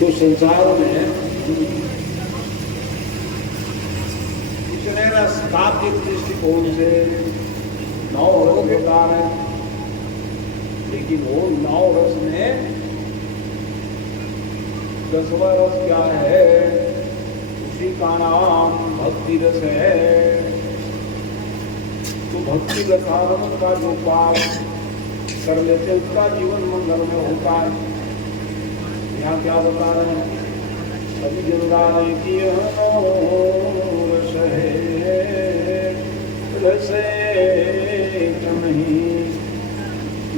तो संसार में इतने रसकाव्य दृष्टिकोण से 9 रस बेकार है, लेकिन वो 9 रस में 10वां रस क्या है? उसी का नाम भक्ति रस है। तो भक्ति रसारंभ का जो पार कर लेते उसका जीवन मंगल में होता है। यहाँ क्या बता रहे हैं? सभी जनगा रहे कि रस है रसे नहीं,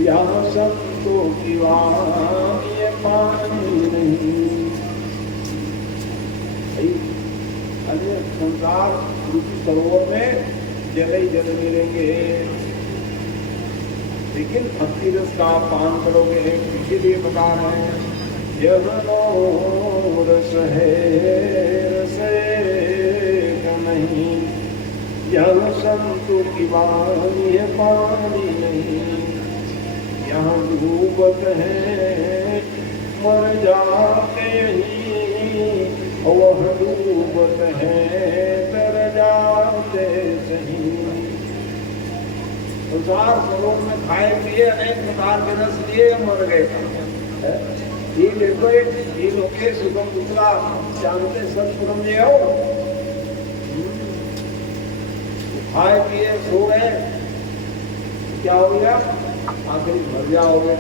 यहाँ संतों की वाणी पानी नहीं। अन्य संसार रूपी सरोवर में जल ही जल मिलेंगे, लेकिन भक्ति रस का पान करोगे। इसीलिए बता रहे हैं यह रस है रस नहीं, यह संतों की वाणी है पानी नहीं। यहाँ डूबत है मर जाते ही, वह डूबत है तर जाते सही। संसार सरोवर में खाए पिए अनेक प्रकार के रस लिए मर गए। ये देखो ये लोके सुगम दूसरा जानते सत्पुरम ले आओ। खाए पिए सो गए, क्या हो गया? आखिरी मर जाओगे।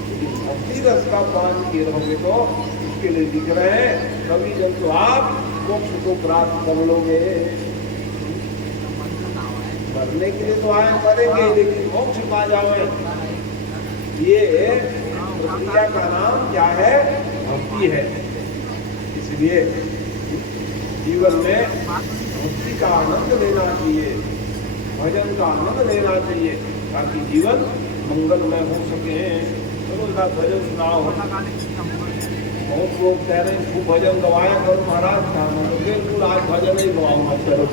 लेकिन भक्ति रस का पान किए रहोगे तो उसके लिए दिख रहे हैं कभी जब तो आप मोक्ष को प्राप्त कर लोगे। मरने के लिए तो आए मरेंगे, लेकिन मोक्ष पा जाओगे। ये प्रक्रिया का नाम क्या है? भक्ति है। इसलिए जीवन में भक्ति का आनंद लेना चाहिए, भजन का आनंद लेना चाहिए, ताकि जीवन मंगलमय हो सके। रोज का भजन गाओ। बहुत लोग कह रहे हैं खूब भजन गवाया करो महाराज का, बिल्कुल आज भजन ही गवाऊंगा। चलो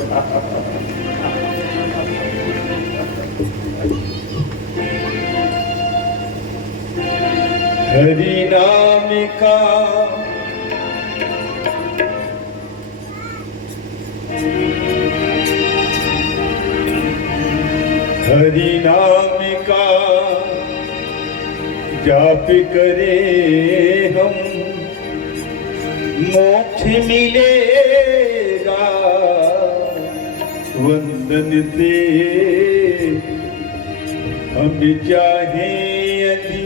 हरि नाम का हरि नाम का जाप करे हम, मोक्ष मिलेगा वंदन से। हम चाहे यदि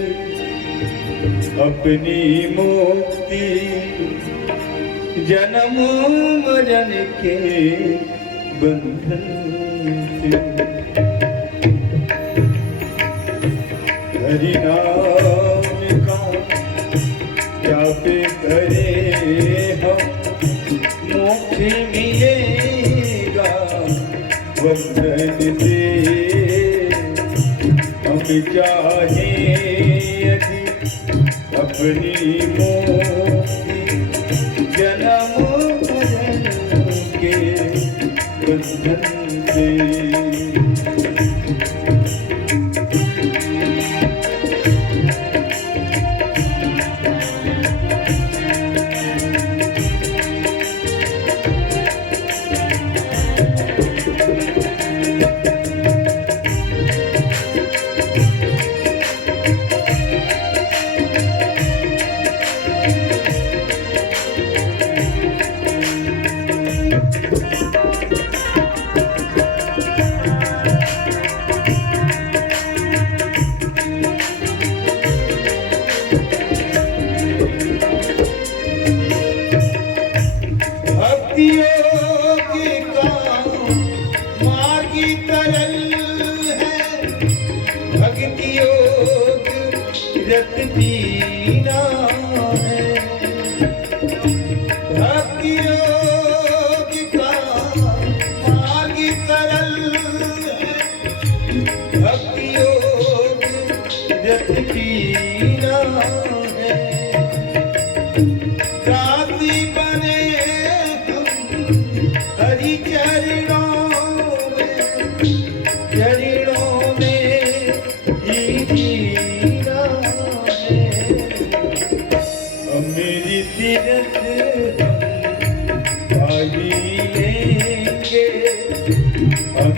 अपनी मुक्ति, जन्म मरण के बंधन से। हरि नाम का जाप करे हम, मोक्ष मिलेगा वंदन से। हम चाहे यदि अपनी मुक्ति, जन्म मरण के बंधन से।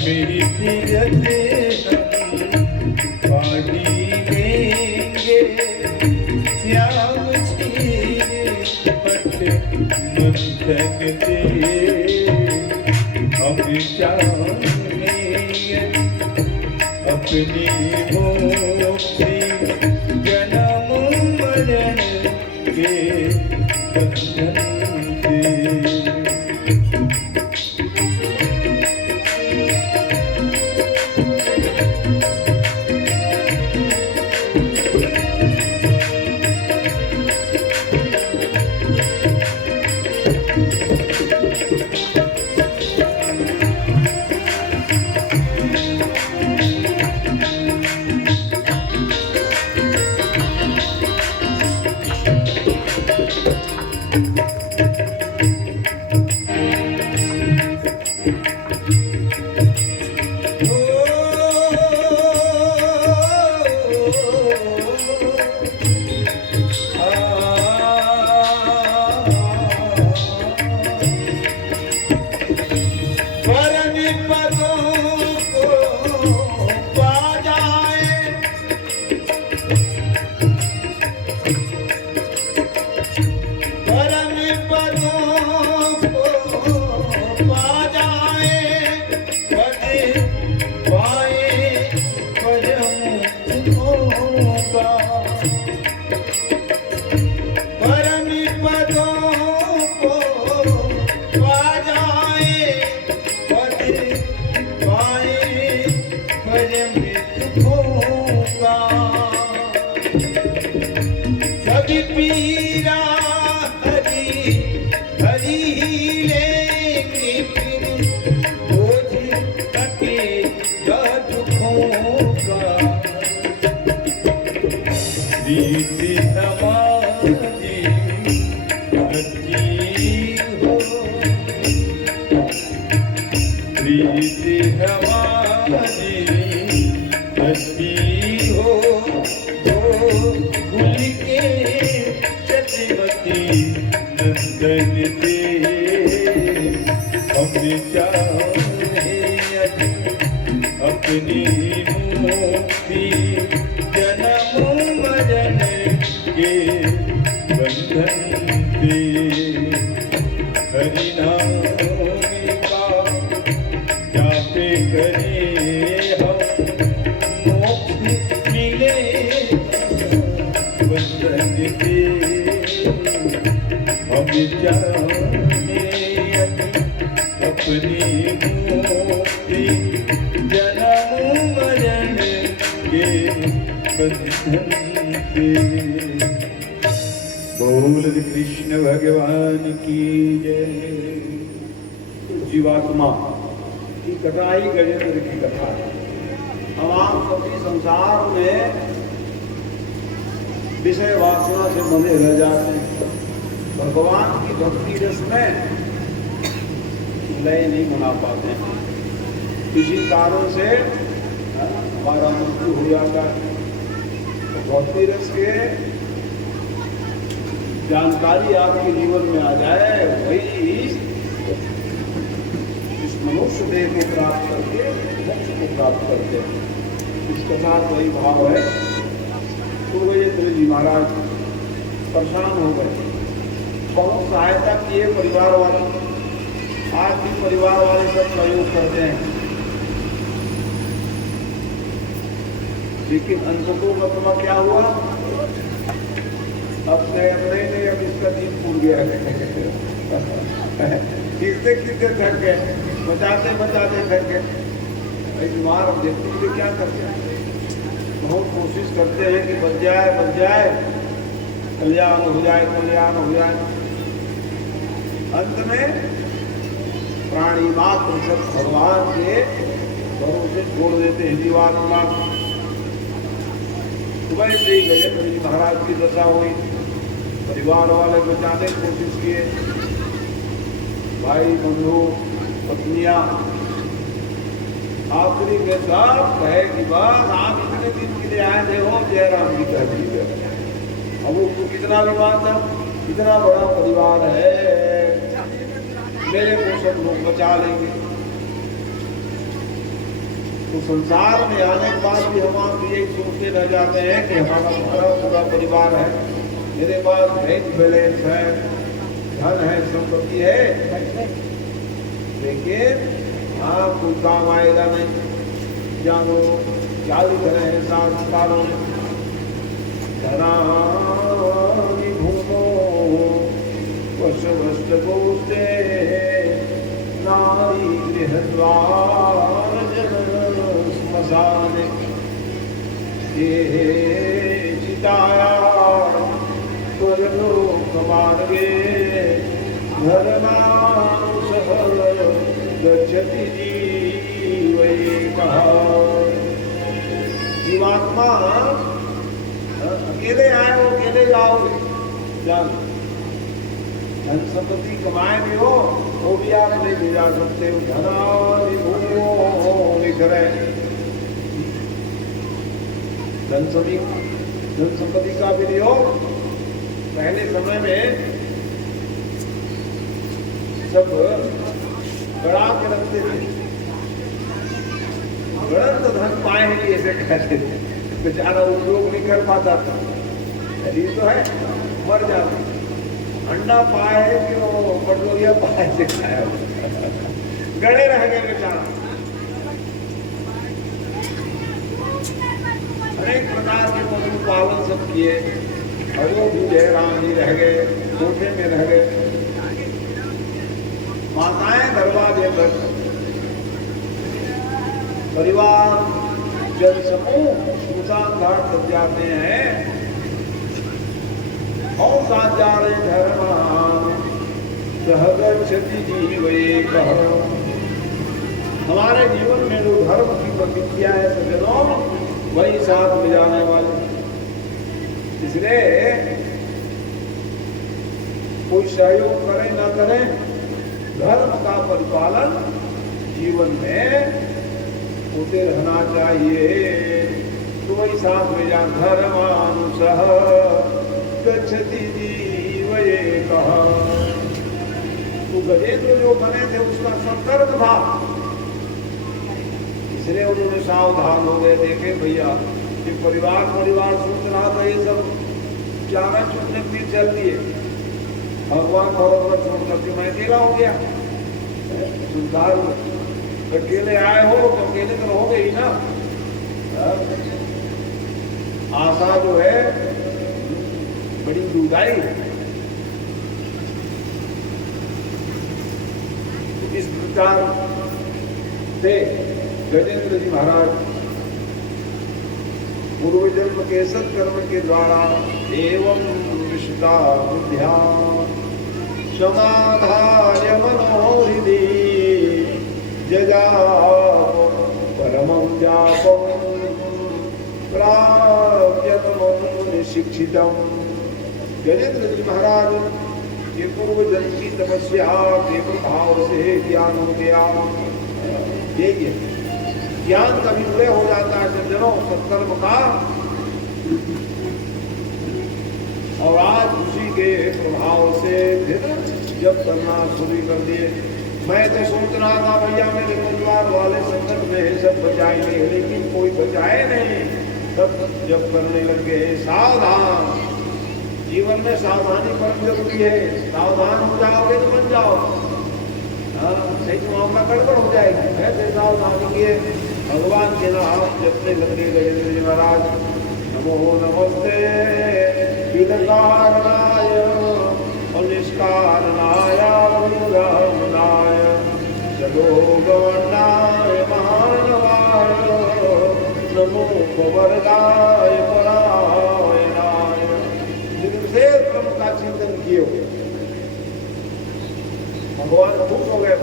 अमृत रस हम पानी लेंगे, श्याम क्षीर पट मंथन दे। हम जाने अपनी मुक्ति जन्म मरण के बंधन से। पीरा हरी हरी लेंगे फिर बोझ कटे दुखों का। प्रीति हमारी सच्ची हो, प्रीति हमारी सच्ची हो, भूल के नंदन दे। हम चाहे अपनी मुक्ति जन्म मरण के बंधन से। हरि नाम का जापे करे हम मोक्ष मिले बंधन से। हम जाने अपनी मुक्ति जन्म मरण के बंधन से। बोल कृष्ण भगवान की जय। जीवात्मा की कथा ही गजेंद्र की कथा है। हम आप सभी संसार में विषय वासना से बंधे रह जाते हैं। भगवान की भक्ति रस में लय नहीं बना पाते, किसी कारण से हमारा मृत्यु हो जाता है। तो भक्ति रस के जानकारी आपके जीवन में आ जाए, वही इस मनुष्य देह को प्राप्त करके मोक्ष को प्राप्त करते हैं। इसके साथ वही भाव है। तो गजेंद्र जी महाराज परेशान हो गए, बहुत सहायता किए परिवार वाले। आज भी परिवार वाले सब सहयोग करते हैं, लेकिन अंततः मतलब क्या हुआ, अब नहीं अब इसका दिन फूट गया है। किससे किससे थक गए, बचाते बचाते थक गए। बीमार अब देखते हुए क्या करते हैं, बहुत कोशिश करते हैं कि बच जाए, कल्याण हो जाए, कल्याण हो जाए। अंत में प्राणी मात्र सब भगवान के भरोसे छोड़ देते हैं जीवात्मा। सुबह से गजेंद्र जी महाराज की दशा हुई, परिवार वाले बचाने की कोशिश किए, भाई बंधु पत्नियां। आखिरी के साथ कहे कि बस आप इतने दिन के लिए आए थे, हो जयराम जी कह दीजिए। अब उसको कितना भी बात है, इतना बड़ा परिवार है, मेरे को सब लोग बचा लेंगे। तो संसार में आने के बाद भी हम यही सोचते रह जाते हैं कि हमारा पूरा परिवार है, मेरे पास बैंक बैलेंस है, धन है, संपत्ति है, लेकिन हाँ कोई काम आएगा नहीं। जानो क्या लिख रहे हैं शास्त्रों में, धनानि भूमो वशवस्तगोस्ते नारी गृहद्वार जन श्मशाने चिताया परलोकमार्गे धर्मानुसः गच्छति जीवैकः। जीवात्मा अकेले आए हो अकेले जाओगे, जाओ। धन संपत्ति कमाए भी हो वो भी आप नहीं ले जा सकते हो। धनानि भूमो लिख रहे, धन संपत्ति का भी हो। पहले समय में सब गड़ा के रखते थे, गणत धन पाए हैं ऐसे कहते थे, बेचारा उपयोग नहीं कर पाता था, शरीर तो है मर जाता। अंडा पाए है कि वो पटोरिया पाए से खाया, गड़े रह गए बेचारा। अनेक प्रकार के पशु पालन सब किए और वो भी जयराम जी रह गए, कोठे में रह गए। माताएं दरवाजे पर, परिवार जब समूह सुनसान घाट तक जाते हैं और साथ जा रहे धर्म सहगच्छति जीवैकः। हमारे जीवन में जो धर्म की प्रतिक्रिया है सज्जनों, वही साथ में जाने वाले। इसलिए कोई सहयोग करे ना करे, धर्म का परिपालन जीवन में होते रहना चाहिए। तो वही साथ में जा धर्मानुसः गच्छति जीवैकः। तो गजेंद्र जो बने थे उसका संकल्प था, इसलिए उन्होंने सावधान हो गए। देखे भैया ये परिवार सोच रहा था ये सब चारा चुनने की चल दिए, भगवान और छोड़कर मैं अकेला हो गया। सुधार अकेले आए हो तो अकेले तो रहोगे ही ना। आशा जो है बड़ी दुर्गाई। इस प्रकार से गजेंद्र जी महाराज पूर्व जन्म के सत्कर्म के द्वारा एवं विष्टा बुद्ध्या समाधाय मनोहृदि जगाव परमं जापं प्राप्यतमं शिक्षितम्। गजेंद्र जी महाराज के पूर्व जन्म की तपस्या के प्रभाव से ज्ञान हो गया। यही है ज्ञान कभी पूरे हो जाता है सज्जनों सत्कर्म का, और आज उसी के प्रभाव से फिर जब करना शुरू कर दिए। मैं तो सोच रहा था भैया मेरे परिवार वाले संकट में सब बचाएंगे, लेकिन कोई बचाए नहीं। सब जब करने लगे सावधान, जीवन में सावधानी बहुत जरूरी है। सावधान हो जाओगे तो बन जाओ, सही मामला गड़बड़ हो जाएगी। ऐसे सावधानी किए भगवान के नाम जपने लगे गजेंद्र जी महाराज। नमो नमस्ते विदकारणाय निष्कारणाय वरुणाय जगोगवनाय मानवाय नमो पवर्गाय परायणाय। जिनसे ब्रह्म का चिंतन किए भगवान खुश हो गए।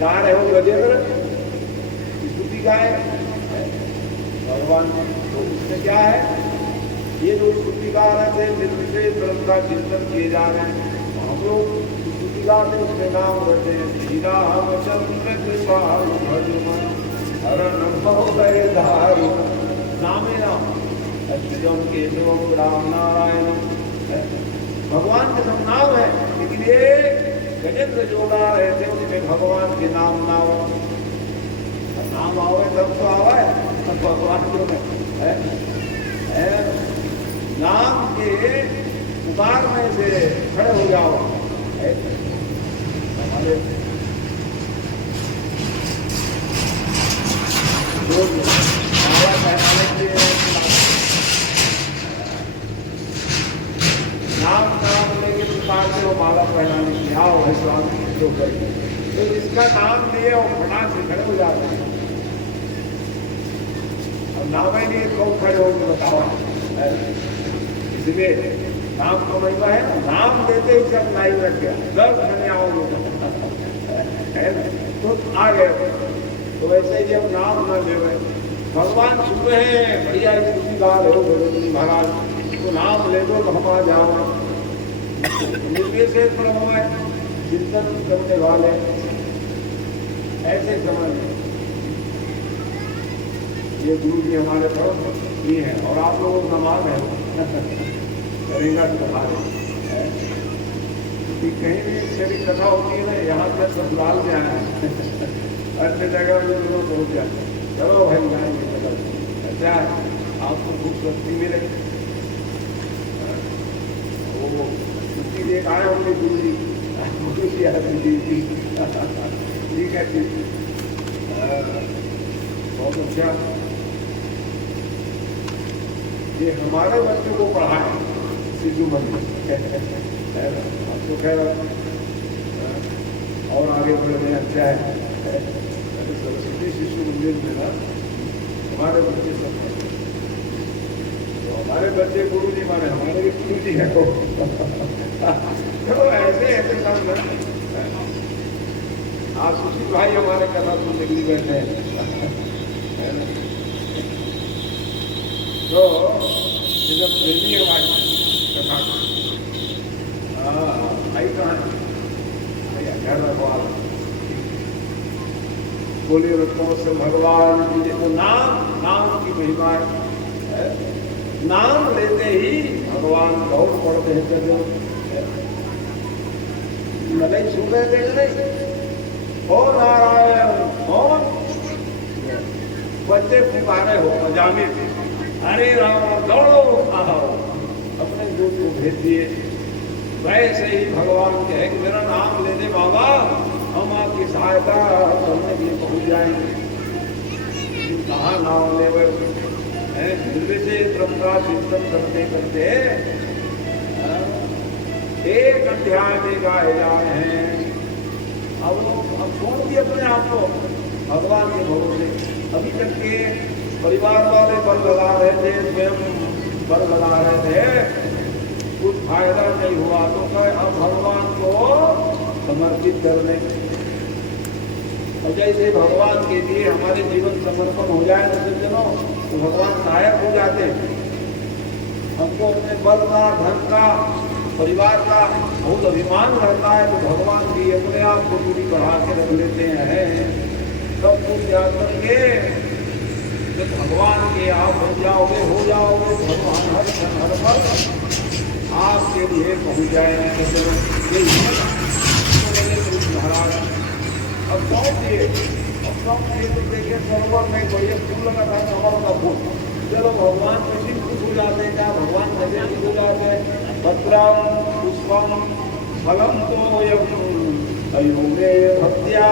जा रहे हो गजेंद्र स्तुति गाए भगवान। तो इसमें क्या है, ये जो स्तुति गा रहे थे निर्विशेष ब्रह्म का चिंतन किए जा रहे हैं। हम लोग स्तुति गाते उसमें नाम रखते हैं श्री रामचंद्र कृपालु भजमन हरण बहुदय धारु नामे नाम अच्युतम केशवम राम नारायण। भगवान के सब नाम है, लेकिन ये गजेंद्र जो गा रहे थे उसमें भगवान के नाम ना हो। नाम आवे तब तो आवे, तब भगवान जो है नाम के पुकारने से खड़े हो जाओ। हमारे लोग माला पहनाने के लिए नाम लेके पुकारते हो, माला पहनाने की आओ है स्वामी जो करें, तो जिसका नाम लिए वो फटाक से खड़े हो जाते हैं। अब नाम ही नहीं तो खड़े होंगे बताओ। इसलिए नाम तो महिमा है ना, नाम देते ही सब लाइन लग गया, सब खड़े आओगे है ना, तो आ गए। तो वैसे ही हम नाम न ले, भगवान सुन रहे हैं बढ़िया किसी बात हो महाराज, तो नाम ले दो तो हम आ जाओ। निर्विशेष ब्रह्म है, चिंतन करने वाले ऐसे समझ ये गुरु जी हमारे तरफ ये है, और आप लोगों का मान है करेगा तुम्हारे कहीं भी मेरी कथा होती है ना, यहाँ से ससुराल में आया अन्य जगह में लोग पहुँच जाए, चलो भाई गाएंगे अच्छा आपको खूब शक्ति मिले। वो छुट्टी देख आए होंगे गुरु जी, ठीक है ठीक, बहुत अच्छा। ये हमारे बच्चों को पढ़ाए शिशु मंदिर आपको कह और आगे बढ़ने अच्छा है। सरस्वती शिशु मंदिर में ना हमारे बच्चे सब, तो हमारे बच्चे गुरु जी माने हमारे भी गुरु जी है तो ऐसे ऐसे सब ना। आज सुशील भाई हमारे कथा सुनने के लिए बैठे हैं है ना, तो जब प्रेमी है भाई कथा भाई कहाँ भैया घर भगवान बोले रत्नों से भगवान जी तो नाम की महिमा है। नाम लेते ही भगवान दौड़ पड़ते हैं जब नहीं सुन रहे थे नहीं, ओ नारायण कौन बच्चे पुकारे हो अजामे, अरे राम दौड़ो आओ, अपने दूध को भेज दिए। वैसे ही भगवान कहे कि मेरा नाम ले दे बाबा, हम आपकी सहायता करने के लिए पहुंच जाएंगे। कहाँ नाम ले निर्विशेष ब्रह्म का चिंतन करते करते एक अध्याय में गाए जा रहे हैं। अब छोड़ दिए अपने आप को भगवान के भरोसे। अभी तक के परिवार वाले बल लगा रहे थे, स्वयं बल लगा रहे थे, कुछ फायदा नहीं हुआ तो कहे अब भगवान को समर्पित करने। और जैसे भगवान के लिए हमारे जीवन समर्पण हो जाए ना सज्जनों, तो भगवान सहायक हो जाते हैं। हमको अपने बल का, धन का, परिवार का बहुत अभिमान रहता है, तो भगवान भी अपने आप को पूरी बढ़ा के रख लेते हैं। सब कुछ याद करके तो भगवान के आप हो जाओगे भगवान हर क्षण हर पल आपके लिए पहुँच जाएंगे। महाराज अब सौंपिए तो देखिए सरोवर में कोई फूल लगा था, कमल का फूल, चलो भगवान किसी खुश हो जाते हैं, क्या भगवान कैसे खुश हो जाते हैं। पत्रम पुष्पम फलम तो अयोगे भक्त्या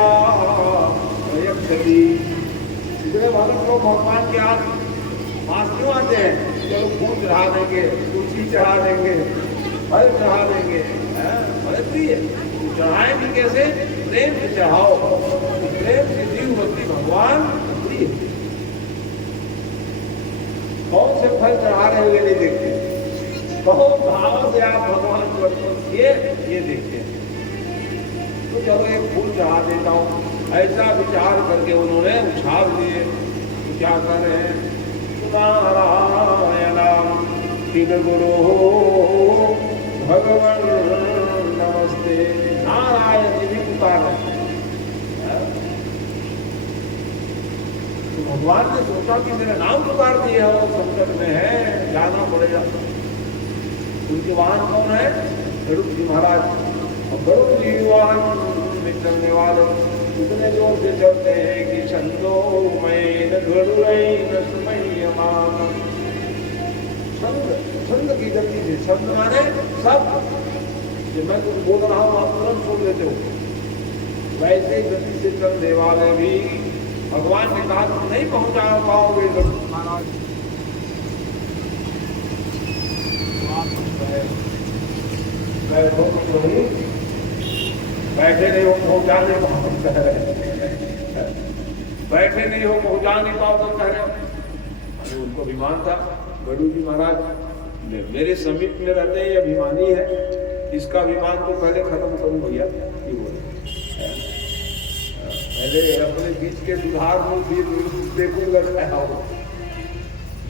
इसलिए भगत लोग भगवान के हाथ पास क्यों आते हैं, चलो फूल चढ़ा देंगे, तुलसी चढ़ा देंगे, फल चढ़ा देंगे, भगत भी है चढ़ाएंगे कैसे, प्रेम से चढ़ाओ, प्रेम से जीव भक्ति भगवान प्रिय। कौन से फल चढ़ा रहे हुए नहीं देखते, बहुत भाव से आप भगवान को अर्पण किए ये देखते हैं। तो चलो एक फूल चढ़ा देता हूँ, ऐसा विचार करके उन्होंने उछाल लिए। तो क्या कर रहे हैं, नारायणम तिल गुरु भगवान नमस्ते, नारायण जी भी पुकार रहे हैं। तो भगवान ने सोचा कि मेरा नाम पुकार दिया है, वो संकट में है, जाना पड़ेगा। उनके वाहन कौन है, गरुड़ जी महाराज। और गरुड़ जी वाहन में चलने वाले इतने जोर से चलते हैं कि छंदो मैं न गरुड़ई न सुमयमान। छंद की गति से, छंद माने सब, जो मैं कुछ बोल रहा हूँ आप तुरंत सुन लेते हो, वैसे गति से चलने वाले भी भगवान ने कहा तुम नहीं पहुंचा पाओगे गरुड़ महाराज। बैठे नहीं हो पहुंचा नहीं पाओ कह रहे, बैठे नहीं हो पहुंचा नहीं पाओ तो कह रहे। अरे उनको अभिमान था, गरुड़ जी महाराज मेरे समीप में रहते हैं, अभिमानी है, इसका अभिमान को पहले खत्म करूं भैया। ये बोले पहले अपने बीच के सुधार को फिर देखूंगा क्या हो।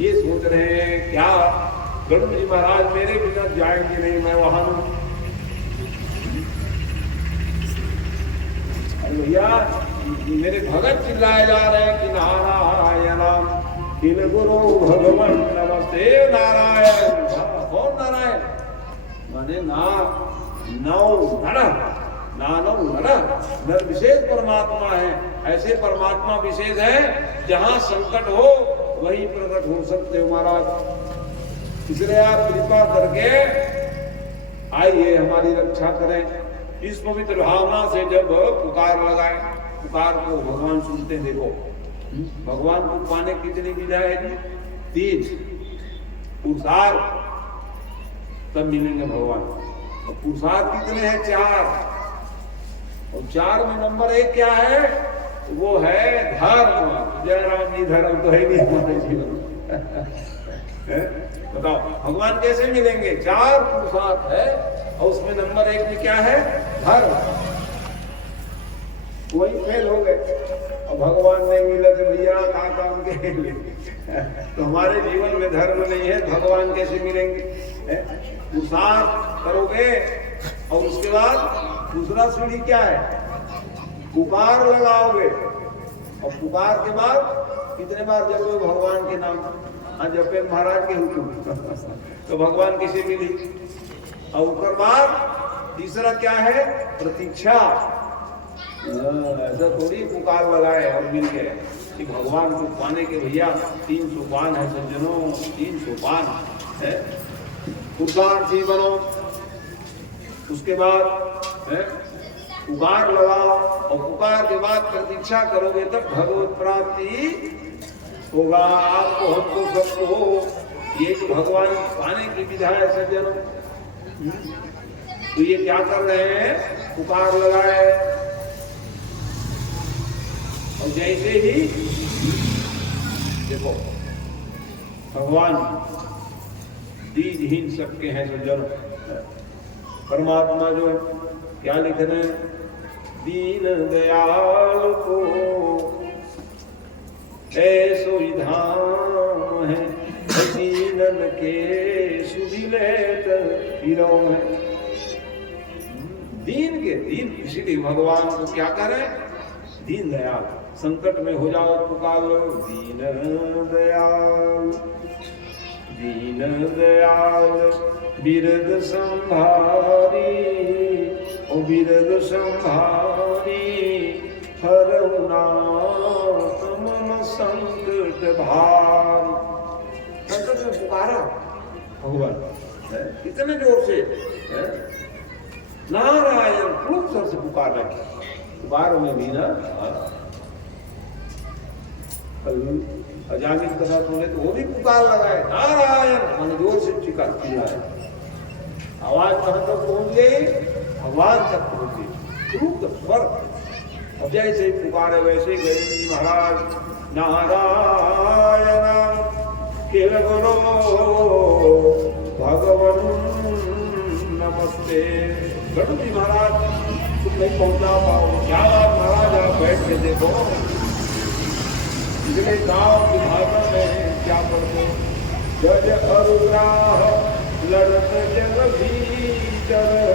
ये सोच रहे हैं क्या गरुड़ जी महाराज मेरे बिना जाएंगे नहीं, मैं वहां हूं। भैया मेरे भगत चिल्लाए जा रहे हैं कि नारायण किल गुरु भगवान नमस्ते नारायण। कौन नारायण माने ना नौ नर विशेष परमात्मा है। ऐसे परमात्मा विशेष है जहां संकट हो वही प्रकट हो सकते हो महाराज। इसलिए आप कृपा करके आइए हमारी रक्षा करें। इस पवित्र भावना से जब पुकार लगाए, पुकार को भगवान सुनते। देखो भगवान को पाने कितनी विधा है जी? 3 पुरुषार्थ तब मिलेंगे भगवान। और पुरुषार्थ कितने हैं? 4। और 4 में नंबर 1 क्या है? वो है धर्म। जय राम जी, धर्म तो है नहीं हमारे जीवन में। बताओ भगवान कैसे मिलेंगे? 4 पुरुषार्थ है और उसमें नंबर 1 में क्या है? धर्म। वही फेल हो गए और भगवान नहीं मिले तो भैया का काम के लिए। तो हमारे जीवन में धर्म नहीं है, भगवान कैसे मिलेंगे? पुरुषार्थ करोगे और उसके बाद दूसरा सीढ़ी क्या है? पुकार लगाओगे और पुकार के बाद कितने बार जपोगे भगवान के नाम? जपे महाराज के हुक्म तो भगवान किसे मिली। और उसके बाद तीसरा क्या है? प्रतीक्षा। ऐसा थोड़ी पुकार लगाए और मिल गए कि भगवान को पाने के भैया 3 सोपान है सज्जनों, 3 सोपान है। पुरुषार्थी बनो, उसके बाद पुकार लगाओ और पुकार के बाद प्रतीक्षा करोगे तब भगवत प्राप्ति होगा। आपको हमको सबको ये जो भगवान पाने की विधा है सज्जनों, तो ये क्या कर रहे हैं? पुकार लगाए और जैसे ही देखो भगवान दीनहीन सबके हैं सज्जनों। परमात्मा जो है क्या लिख रहे हैं? दीन दयाल को ऐसो धाम है, दीनन के सुधिलेत हिरों है। दीन के दीन, इसीलिए भगवान को क्या करें? दीन दयाल। संकट में हो जाओ पुकार लो, दीन दयाल, दीन दयाल बिरद संभारी, ओ बिरद संभारी हरहुना मम संकट भार। संकट में पुकारा भगवान इतने जोर से, नारायण खूब सर से पुकार रहे। पुकार में भी ना अजामिल कथा सुने तो वो भी पुकार लगाए नारायण, मान जोर से चिल्लाए। आवाज कहां तक पहुंच गई? भगवान तक पहुंच गई, खूब स्वर। अब जैसे पुकारे वैसे गरुड़ जी महाराज नारायण किल गुरु भगवान नमस्ते। गरुड़ जी महाराज तुम नहीं पहुंचा पाओ, क्या बात महाराज, आप बैठ के देखो। इसलिए गांव की भाषा में क्या करते? जज अरुग्राह लड़त जग भीतर,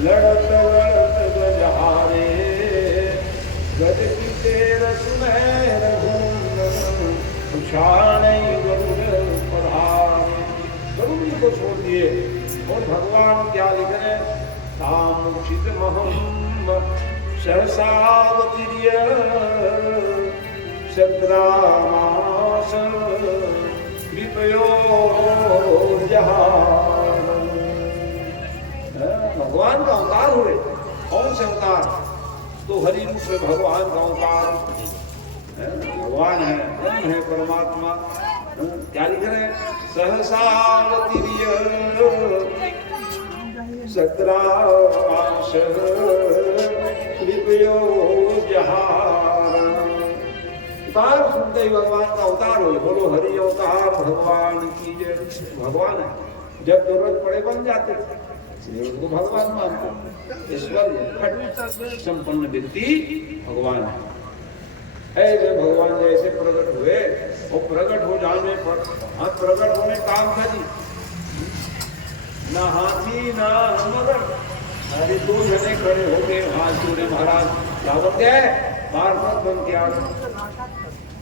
लड़त लड़त गज हारे, गज की तेर सुनह रघुनंदन, उछाने गरुड़ पधारे। गरुड़ जी को छोड़ दिए और भगवान क्या लिख रहे? सामुचित महम सहसावतीर्य शद्रामास कृपयो जहार। भगवान का अवतार हुए। कौन से अवतार? तो हरि रूप में भगवान का अवतार। भगवान है, ब्रह्म है, परमात्मा। क्या लिख रहे हैं? सहसावतीर्य शद्रामास कृपयो जहार। अवतार सुनते ही भगवान का अवतार हो। बोलो हरि अवतार भगवान की जय। भगवान है, जब जरूरत पड़े बन जाते इसलिए उनको भगवान मानते। ईश्वर संपन्न व्यक्ति भगवान है। ऐसे भगवान जैसे प्रकट हुए और प्रकट हो जाने पर प्रकट होने काम था जी, ना हाथी ना मगर। अरे दो जने खड़े हो गए, हाथ जोड़े महाराज क्या बन गए? मार्फत बन के आ गए।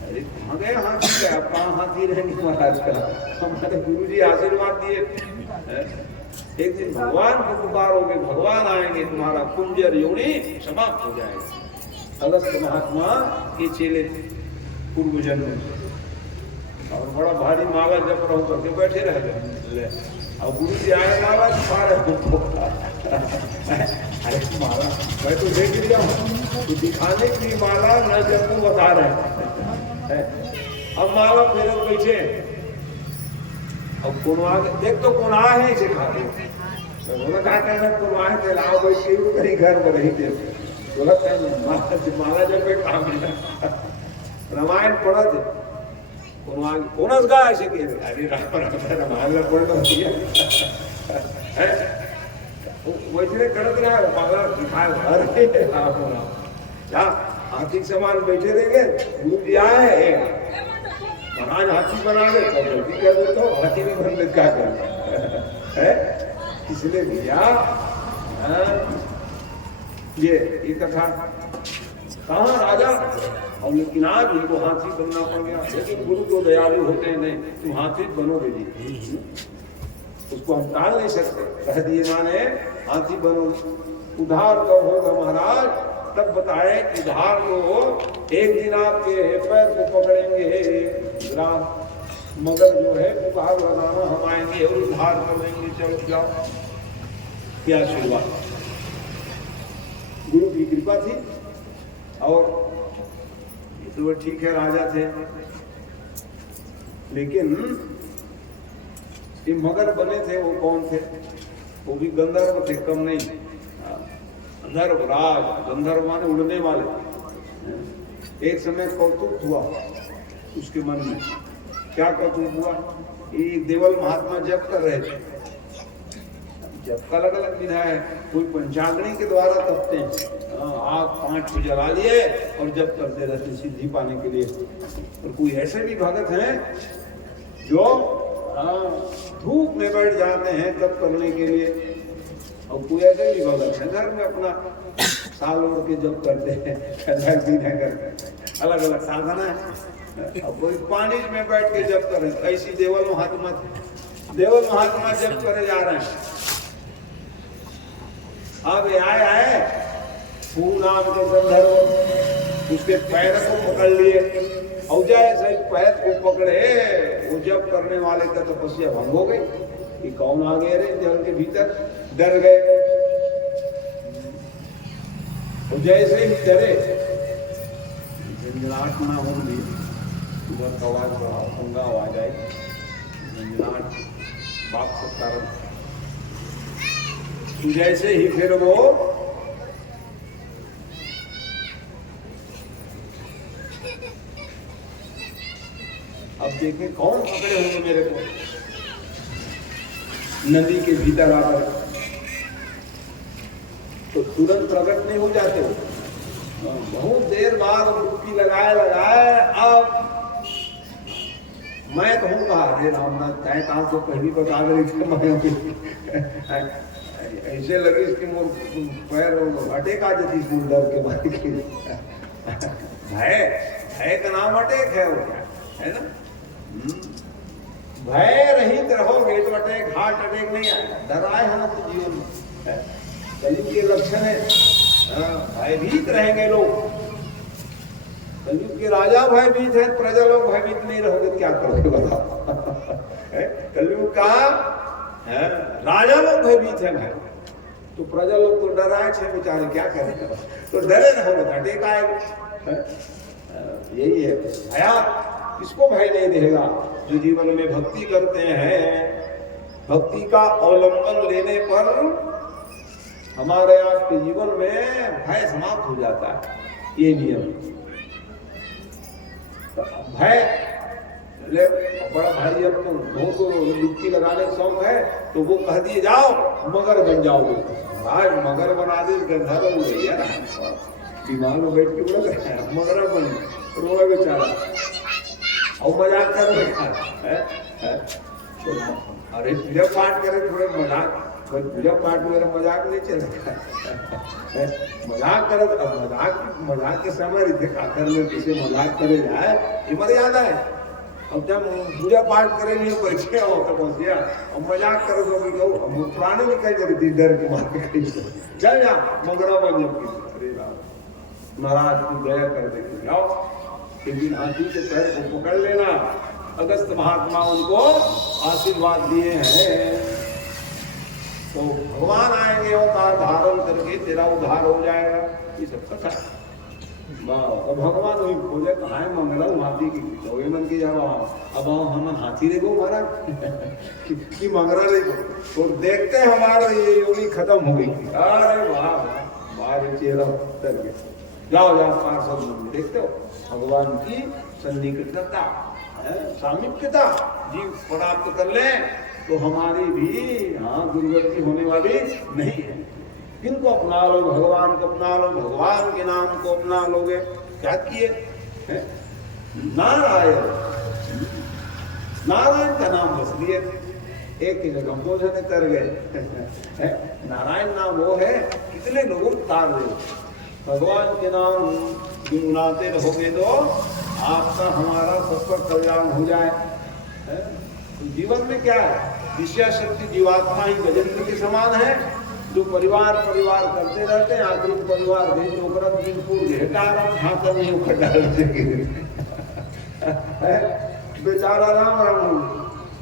अरे कहाँ गए हाथी का? कहाँ हाथी रहेंगे महाराज का? हमारे गुरु जी आशीर्वाद दिए। एक दिन भगवान को पुकारोगे, भगवान आएंगे, तुम्हारा कुंजर योनि समाप्त हो जाएगा। अगस्त महात्मा के चेले पूर्व जन्म और बड़ा भारी माला जप रहो करके बैठे रह गए। अब गुरु जी आए, माला छुपा रहे। अरे माला मैं तो देख लिया हूँ, तो दिखाने के लिए माला न जब बता रहे। अब माला फेर बैठे। अब कौन आ देख तो कौन आ है इसे खा रहे। बोला क्या कहना कौन आए थे? लाओ बैठ के कहीं घर में रही थे। बोला माला जब पे काम रामायण पढ़ा थे। कौन गा ऐसे कह रहे? अरे रामायण पढ़ वैसे करत रहा माला दिखाए। क्या हाथी समान बैठे रहेंगे? गुरु जी आए महाराज हाथी बना दे तो जल्दी कर दे, तो हाथी में बन ले क्या कर इसलिए भैया ये कथा कहाँ राजा और लेकिन आज उनको हाथी बनना पड़ गया। लेकिन गुरु तो दयालु होते हैं, नहीं तुम हाथी बनोगे जी, उसको हम टाल नहीं सकते। कह दिए माने हाथी बनो। उधार कब होगा महाराज? तब बताए उधार को एक दिन आपके पैर को पकड़ेंगे मगर जो है उधार लगाना हम आएंगे और उधार करेंगे। चलो जाओ। क्या शुरुआत गुरु की कृपा थी। और तो ठीक है राजा थे, लेकिन ये मगर बने थे वो कौन थे? वो भी गंधर्व थे, कम नहीं। गंधर्व राज, गंधर्व माने उड़ने वाले। एक समय कौतुक हुआ उसके मन में। क्या कौतुक हुआ? एक देवल महात्मा जप कर रहे थे। जप का अलग अलग विधा है। कोई पंचाग्नि के द्वारा तपते हैं, आग 5 जला लिए और जप करते रहते सिद्धि पाने के लिए। और कोई ऐसे भी भगत हैं जो धूप में बैठ जाते हैं तप करने के लिए। और कोई ऐसे भी भगत है घर में अपना साल ओढ़ के जप करते हैं, करके अलग अलग साधना है। और कोई पानी में बैठ के जप कर रहे हैं। ऐसी देवल महात्मा जप करे जा रहे हैं। अब आए फूल नाम के गंधर्व उसके पैर को पकड़ लिए और जैसे पैर को पकड़े वो जप करने वाले का तपस्या भंग हो गई कि कौन आ गए रे जल के भीतर। डर गए। और जैसे ही डरे झंझनाट ना होंगी उधर कवाज पंगा आ जाए। झंझनाट बाप सब कारण। जैसे ही फिर वो अब देखें कौन पकड़े होंगे मेरे को। नदी के भीतर आकर तो तुरंत प्रकट नहीं हो जाते हो। बहुत देर बाद डुबकी लगाए अब मैं कहूँ कहा अरे रामनाथ तय कहाँ तो पहली बता रही ऐसे लगी इसके पैर अटैक आ जाती स्कूल डर के मारे के। भय का नाम अटैक है वो, क्या है ना? भय रहित रहोगे तो अटैक हार्ट अटैक नहीं आएगा। डराए हम तो जीवन में कलयुग के लक्षण है। भयभीत रहेंगे लोग। कलयुग के राजा भयभीत है, प्रजा लोग भयभीत नहीं रहोगे क्या करोगे बताओ। कलयुग का राजा लोग भयभीत है भाई, तो प्रजा लोग तो डराए छे बेचारे, क्या करें, तो डरे रहोगे घटे का यही है। भया किसको भय नहीं देगा, जो जीवन में भक्ति करते हैं। भक्ति का अवलंबन लेने पर हमारे आपके जीवन में भय समाप्त हो जाता है, ये नियम। भय बड़ा भाई अब तुम को डुबकी लगाने का शौक है तो वो कह दिए जाओ मगर बन जाओगे, आज मगर बना दे गंधारा हो गई है ना, दिमाग में बैठ के बोल रहे हैं मगर बन रोए बेचारा और मजाक कर रहे हैं। अरे पूजा पाठ करे थोड़े मजाक, पूजा पाठ मेरा मजाक नहीं चलेगा। मजाक करे तो मजाक के समय कर में किसी मजाक करे जाए ये मर्यादा है। अब जब पूजा पाठ करेंगे बैठे हो तो पहुंचिया और मजाक करो तो कहूँ हम पुराने निकल जाती डर के मारे चल जा मगरा बन जाओ। नाराज की दया कर देते जाओ, एक दिन हाथी के पैर को पकड़ लेना। अगस्त महात्मा उनको आशीर्वाद दिए हैं, तो भगवान आएंगे अवतार धारण करके तेरा उद्धार हो जाएगा। ये सब कथा अब भगवान वही खोजे कहाँ है मंगलम हाथी की तो मन की जाओ अब हम हाथी देखो हमारा कि मंगरा देखो तो देखते हमारा ये योनि खत्म हो गई। अरे वाह वाह चेहरा उतर गया। जाओ जाओ पार्षद में देखते हो भगवान की सन्निकटता सामीप्यता जीव प्राप्त कर ले तो हमारी भी दुर्गति होने वाली नहीं है। किनको अपना लो, भगवान को अपना लो, भगवान के नाम को अपना लोगे। क्या किए नारायण, नारायण का नाम बस लिए, एक ही जगह बोझने तर गए। नारायण नाम वो है कितने लोगों को तार दे। भगवान के नाम गुनगुनाते रहोगे तो आपका हमारा सब पर कल्याण हो जाए। तो जीवन में क्या है, विषया शक्ति जीवात्मा ही गजेंद्र के समान है, जो परिवार करते रहते हैं। आखिर परिवार भेज नौकरम जिनपुर घेटारम हाँ नहीं उखड़ बेचारा राम राम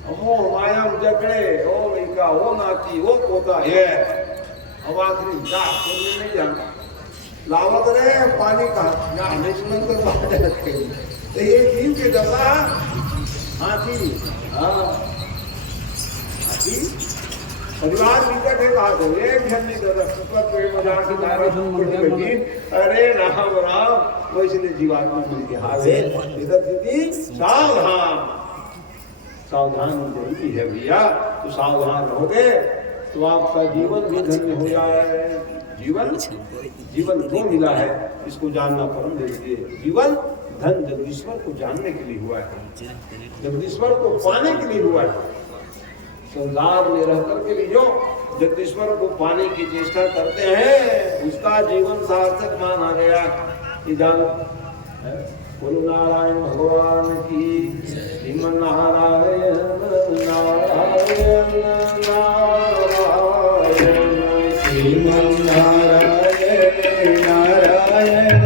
मोह माया जकड़े ओ लड़का वो नाती वो पोता है। अब आखिरी जा नहीं जाना लावत रहे पानी का नहीं सुन तो ये जीव के दशा हाथी हाथी परिवार निकट है कहा तो एक जन नहीं कर पेड़ में जाके अरे राम राम वैसे जीवात्मा मिल के हाल है। इधर दीदी सावधान सावधान जरूरी है भैया, तो सावधान रहोगे तो आपका जीवन भी धन्य हो जाए। जीवन क्यों मिला है इसको जानना परम देखिए। जीवन धन जगदीश्वर को जानने के लिए हुआ है, जगदीश्वर को पाने के लिए हुआ है। संसार में रह करके भी जो जगदीश्वर को पाने की चेष्टा करते हैं उसका जीवन सार्थक माना गया। ये जानो बोलो नारायण भगवान की श्रीमन नारायण नारायण नारायण श्रीमन नारायण नारायण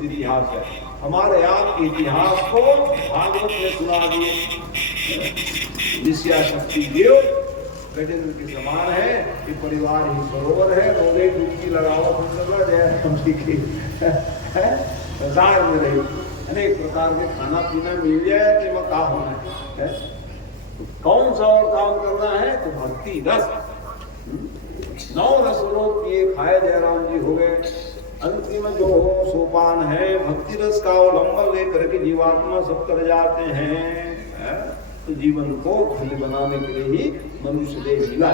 प्रसिद्ध इतिहास है। हमारे आपके इतिहास को भागवत में सुना दिए। जिसया शक्ति देव गजेंद्र के समान है कि परिवार ही सरोवर है, रोगे डुबकी लगाओ संसार में रही अनेक प्रकार के खाना पीना मिल जाए कि वह का होना है। तो कौन सा और काम करना है तो भक्ति रस। 9 रस लोग पिए खाए जयराम जी हो गए। अंतिम जो सोपान है भक्ति रस का अवलंबन लेकर के जीवात्मा सब कर जाते हैं। तो जीवन को धन्य बनाने के लिए ही मनुष्य देह मिला।